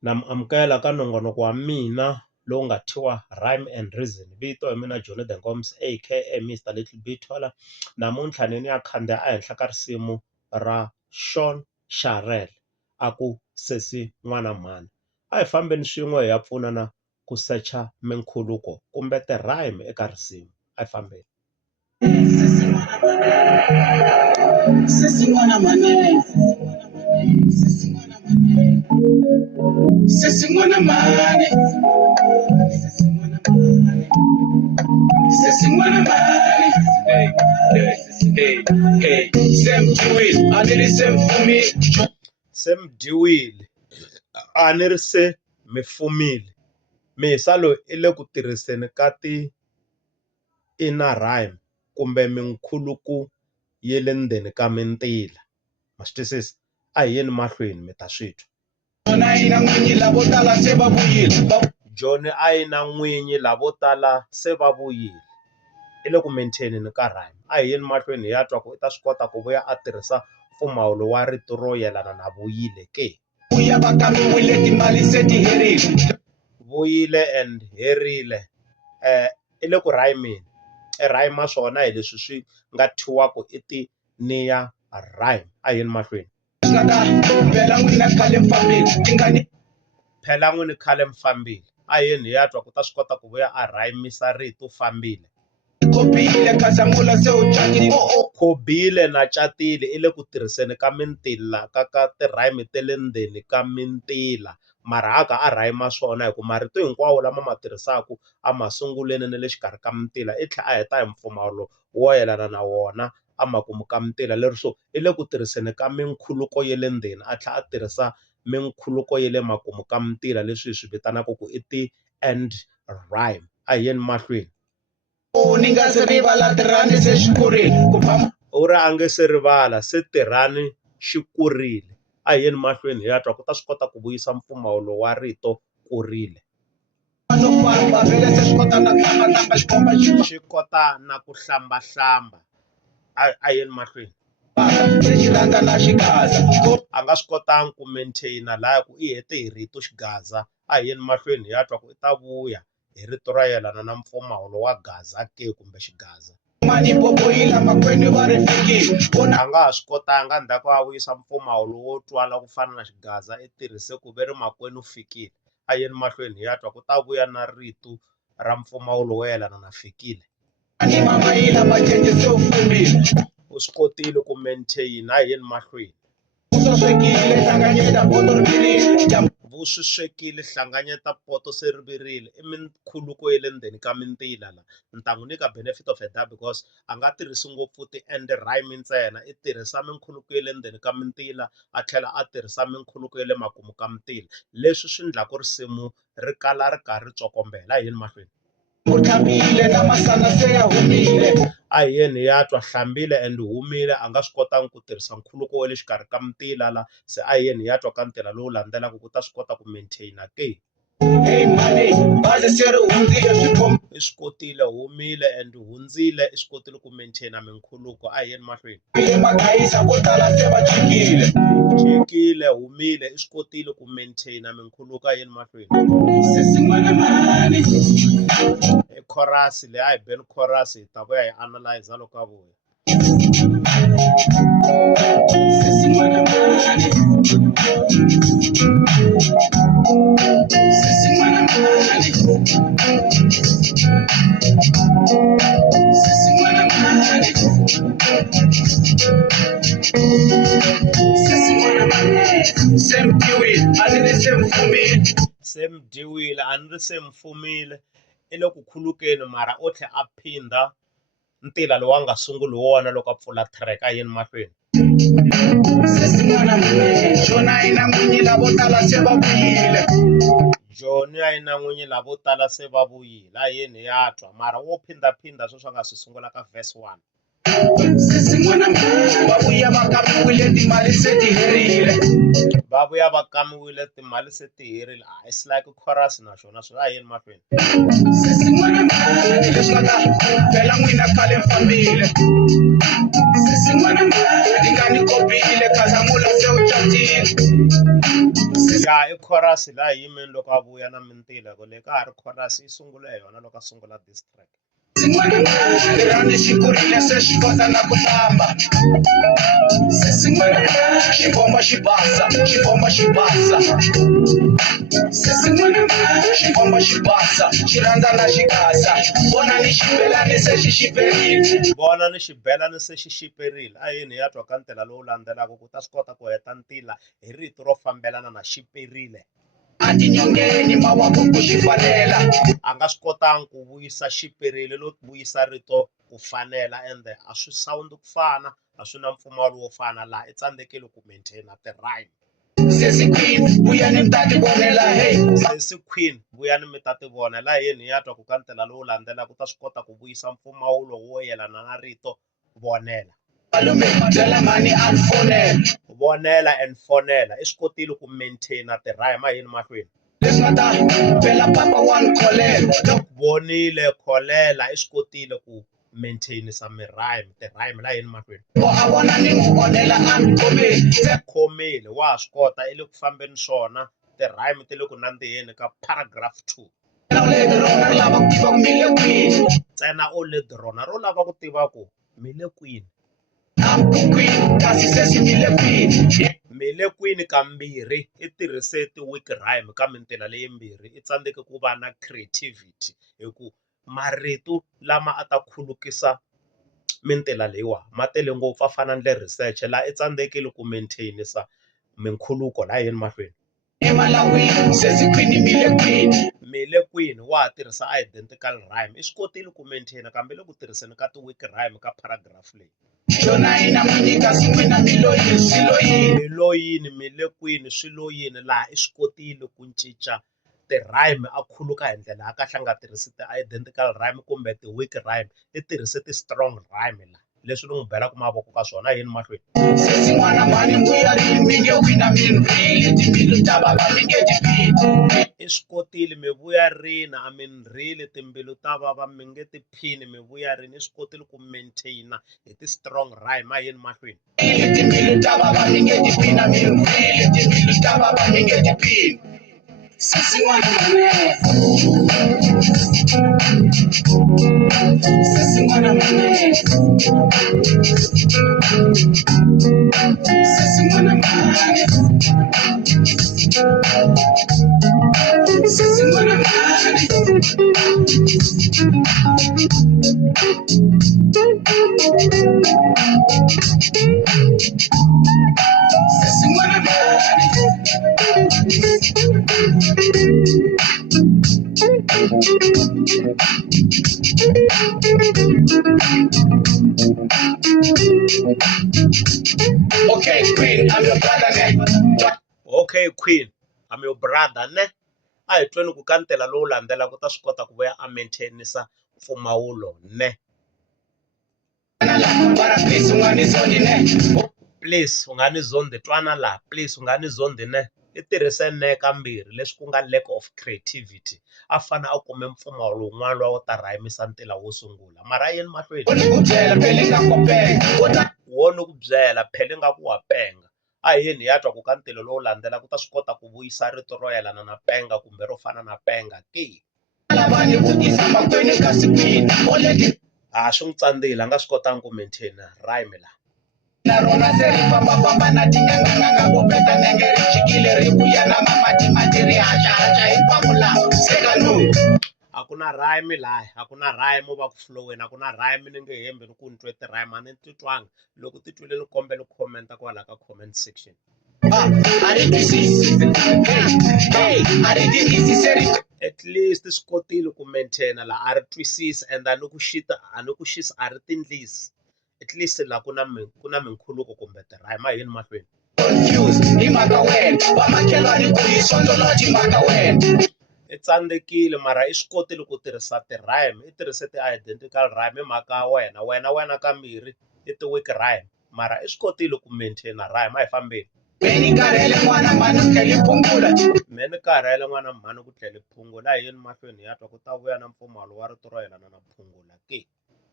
Na mi amukela ka nongonoko wa mina lowu nga thyiwa Rhyme and Reason. Vito hi mina Johnny the Ngoms aka Mr Little Bit Hola. Namuntlha ni ya khandziya ehenhla ka risimu ra Sean Sharrell a ku sesi n'wana mhani. A hi fambeni swin'we hi ya pfunana ku secha minkhuluko kumbe ti-rhyme eka risimu. A hi fambeni. Sesi n'wana mhani, sesi n'wana mhani, sesi n'wana mhani. Semdiwile, a ni ri se mfumile. Semdiwile, a ni ri se mi fumile. Mhisa loyi i le ku tirhiseni ka ti-inner rhyme kumbe minkhuluko ye le ndzeni ka mintila. Ma swi twisisa? A hi yeni mahlweni mi ta swi twa. Joni a yi na n'winyi lavo tala se va vuyile. Joni a yi na n'winyi lavo tala se va vuyile. I le ku maintain-eni ka rhyme. A hi yeni mahlweni hi ya twa ku i ta swi kota ku vuya a tirhisa mpfumawulo wa rito ro yelana na vuyile ke. Vuya va kamiwile timali se ti herile. Vuyile and herile. I le ku rhymeni. E rhyme swona hi leswi swi nga thyiwaku i ti-near rhyme. A hi yeni mahlweni. Phela n'wina khale mfambile. Phela n'wini khale mfambile. A hi yeni hi ya twa ku ta swi kota ku vuya a rhymisa rito fambile. Khobile Khazamula se u catile. Khobile na catile i le ku tirhiseni ka mintila ka ti-rhyme te le ndzeni ka mintila. Mara haka a rhyme swona hi ku marito hinkwawo lama ma tirhisaku a masunguleni na le xikarhi ka mintila i tlhela a heta hi mpfumawulo wo yelana na wona a makumu ka mintila. Leswo i le ku tirhiseni ka minkhuluko ye le ndzeni a tlhela a tirhisa minkhuluko ye le makumu ka mintila leswi hi swi vitanaka ku i ti-end rhyme. A hi yeni mahlweni. Ni nga se rivala tirhani se xi kurile. U ri a nge se rivala se tirhani xi kurile. A hi yeni mahlweni hi ya twa ku ta swi kota ku vuyisa mpfumawulo wa rito kurile. No famba vele se swi kota na ku hlamba xikomba Xi kota na ku hlamba. A hi yeni mahlweni. se xi rhandza na xigaza. A nga swi kotangi ku maintain-a laha ku i hete hi rito xigaza. A hi yeni mahlweni hi ya twa ku i ta vuya hi rito ra yelana na mpfumawulo wa gaza ke kumbe xigaza. Mani boboyila makwenu va ri fikile. A nga ha swi kotanga endzhaku a vuyisa mpfumawulo wo twala ku fana na xigaza i tirhise ku ve ri makwenu u fikile. A hi yeni mahlweni hi ya twa ku ta vuya na rito ra mpfumawulo wo yelana na fikile. Mani mamayila macece se u fumile. U swi kotile ku maintain. A hi yeni mahlweni. Swekile hlanganyeta poto ri virile. Vuswi swekile hlanganyeta poto se ri virile. I minkhuluko ye le ndzeni ka mintila la. Ni ta n'wi nyika benefit of a doubt because a nga tirhisi ngopfu ti-end rhyme ntsena. I tirhisa minkhuluko ye le ndzeni ka mintila a tlhela a tirhisa minkhuluko ye le makumu ka mintila. Leswi swi endlaku risimu ri kala ri karhi ri tsokombela. A hi yeni mahlweni. U hlambile na masana se ya humile. A hi yeni hi ya twa hlambile and humile a nga swi kotangi ku tirhisa nkhuluko wa le xikarhi ka mintila la. Se a hi yeni hi ya twa ka ntila lowu landzelaka ku ta swi kota ku maintain-a ke. Hey mani bazi se ri hundzile swikomba. I swi kotile humile and hundzile i swi kotile ku maintain-a minkhuluko. A hi yeni mahlweni. Magayisa vo tala se va chikile. Chikile humile i swi kotile ku maintain-a minkhuluko. A hi yeni mahlweni. Sesi n'wana mhani. I chorus leyi a hi beni chorus hi ta vuya hi analyze loko a vuya. Sesi n'wana mhani. Sesi n'wana mhani. Sesi n'wana mhani. Sesi n'wana mhani. Semdiwile a ni ri se mfumile. Semdiwile a ni ri se mfumile. I le ku khulukeni mara o tlhe a phinda ntila lowu a nga sunguli wona loko a pfula track. A hi yeni mahlweni. Sesi n'wana mhani. Joni a yi na n'winyi lavo tala se va vuyile. Joni a yi na n'winyi lavo tala se va vuyile. A hi yeni hi ya twa mara wo phindaphinda sweswo a nga swi sungula ka verse 1. Sesi n'wana mhani. Va vuya va kamiwile timali se ti herile. Va vuya va kamiwile timali se ti herile. It's like chorus na xona swi. A hi yeni mahlweni. Sesi n'wana mhani. Leswi nga ta phela n'wina khale mfambile. Sesi n'wana mhani. Nga ni kopile Khazamula se u catile. ya i chorus laha yimeni loko a vuya na mintila ku le ka ha ri chorus yi sungula hi yona loko a sungula diss track. Rani xi kurile se xi kota na ku hlamba. Xibomba xi basa, xibomba xi basa. Xibomba xi basa, xi rhandza na xi gasa. Vona ni xibelani se xi xiperile. Vona ni xibelani se xi xiperile. A yini hi ya twa ka ntila lowu landzelaka ku ta swi kota ku heta ntila hi rito ro fambelana na xiperile. A tinyongeni mawaku ku xi fanela. A nga swi kotangi ku vuyisa xiperile no vuyisa rito ku fanela ende a swi sound ku fana, a swi na mpfumawulo wo fana laha i tsandzekile ku maintain ti-rhyme. Sesi Queen, vuyani mi ta ti vonela hey. Sesi Queen, vuyani mi ta ti vonela. Hi yini hi ya twa ku ka ntila lowu landzelaka ta swi kota ku vuyisa mpfumawulo wo yelana na rito vonela. Malume byela mani a fonela. Vonela and fonela i swi kotile ku maintain ti-rhyme a yini mahlweni. Leswi nga ta bela papa one kholela. Vonile kholela i swi kotile ku maintainisa ti-rhyme laha yini mahlweni. A vona ni n'wi onhela a ni khomile. Khomile wa ha swi kota i le ku fambeni swona ti-rhyme ti le ku nandziheni ka paragraph 2. Lava ku tiva ku mi le kwini. Ntsena o led rona ro lava ku tiva ku mi le kwini. Kasi sesi mi le kwini. Mi le kwini kambirhi i tirhise ti-weak rhyme ka mintila leyimbirhi i tsandzeke ku va na creativity hi ku marito lama a ta khulukisa mintila leyiwa ma tele ngopfu a fana na le research laha i tsandzekile ku maintainisa minkhuluko laha yini mahlweni. Emalawini sesi kwini mi le kwini. Mi le kwini wa ha tirhisa identical rhyme i swi kotile ku maintain kambe le ku tirhiseni ka ti-weak rhyme ka paragraph leyi. Jona ina n'wini kasi n'wina mi loyini swi loyini. Mi loyini mi le kwini swi loyini laha i swi kotile ku cinca ti-rhyme a khuluka hi ndlela ya kahle a nga tirhisi ti-identical rhyme kumbe ti-weak rhyme i tirhise ti-strong rhyme laha leswi ni n'wi belaka mavoko ka swona yini mahlweni. Sesi n'wana mani mbuyarini mi nge wina mi rhile timbilu ta vava mi nge ti phini. I swi kotile mi vuya rina a mi rhile timbilu ta vava mi nge tiphini mi vuya rini i swi kotile ku maintaina hi ti-strong rhyme a yini mahlweni. Timbilu ta vava mi nge ti phina mi rhile timbilu ta vava mi nge ti phini. Sesi n'wana mane. Sesi n'wana mane. Sesi n'wana mane. Sesi n'wana mane. Sesi n'wana mane. Okay, Queen, I'm your brother, ne? Okay, Queen, I'm your brother, ne? A hi tweni ku ka ntila lowu landzelaka ta swi kota ku vuya a maintainisa mpfumawulo, ne? Please u nga ni zondi twana laha please u nga ni zondi ne i tirhise ne kambirhi leswi ku nga lack of creativity a fane a kume mpfumawulo wun'wana lowu ta rhayimisa ntila wo sungula mara yini mahlweni wo ni ku byela phele nga ku wa penga a hi yini hi ya twa ku ka ntila lowu landzelaka ta swi kota ku vuyisa rito ro yelana na penga kumbe ro fana na penga ke a swi n'wi tsandzile a nga swi kotangi ku maintaina rhyme laha. Na rona se ri fambafamba na tinganganganga vo peta nenge ri chikile ri vuya na mamatimati ri haxahaxa hinkwako laha sekanu. A ku na rhyme laha a ku na rhyme va ku flowini a ku na rhyme ni nge hembi ni ku ni twe ti-rhyme a ni titwangi loko ti twile ni kombela ku commenta kwalaha ka comment section. A ri twisisi a ri twisisi ri At least swi kotile ku maintaina laha a ri twisisi and a ni ku xisa a ri tindlisi at least laha ku na minkhuluko kumbe ti-rhyme a yini mahlweni. confused hi mhaka wena vamakhelwani ku hi sondoloji mhaka wena. I tsandzekile mara i swi kotile ku tirhisa ti-rhyme i tirhise ti-identical rhyme hi mhaka wena kambirhi i ti-weak rhyme mara i swi kotile ku maintaina rhyme a hi fambeni. Me ni karhele n'wana mhani ku tlhela hi phungula. Me ni karhele n'wana mhani ku tlhela phungula hi yini mahlweni hi ya twa ku ta vuya na mpfumawulo wa rito ro yelana na phungula ke.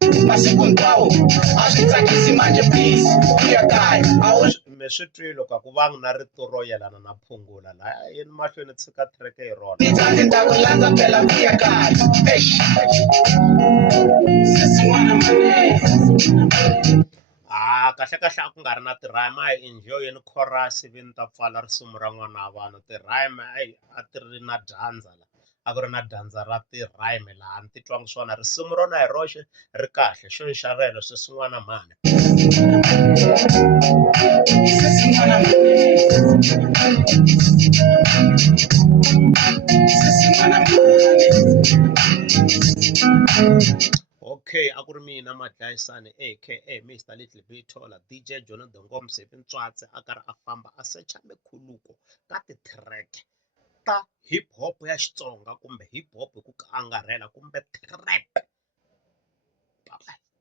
masiku hinkwawo a swi tsakisi manje please vuya kaya a wu mi swi twile ka ku va na rito ro yelana na phungula laya yini mahlweni tshika threke hi rona ni tsandzi ta ku landza phela vuya kaya sesi n'wana mane kahlekahle a ku nga ri na tirhayime a hi enjoyeni chorus ivi ni ta pfala risimu ra n'wana wa vanhu tirhayime a ti ri na dyandza la a ku ri na dyandza ra tirhayime laha ni titwangi swona risimu rona hi roxe ri kahle xo nxarhelo sweswi n'wana mhani sesi n'wana mane sesi n'wana mane okay a ku ri mina madlayisani aka Mr Little Bitola DJ Jono the Ngomse Ntswatsi a karhi a famba a secha mikhuluko ka ti-track ta hip hop ya Xitsonga kumbe hip hop hi ku angarhela kumbe trap. Bye bye.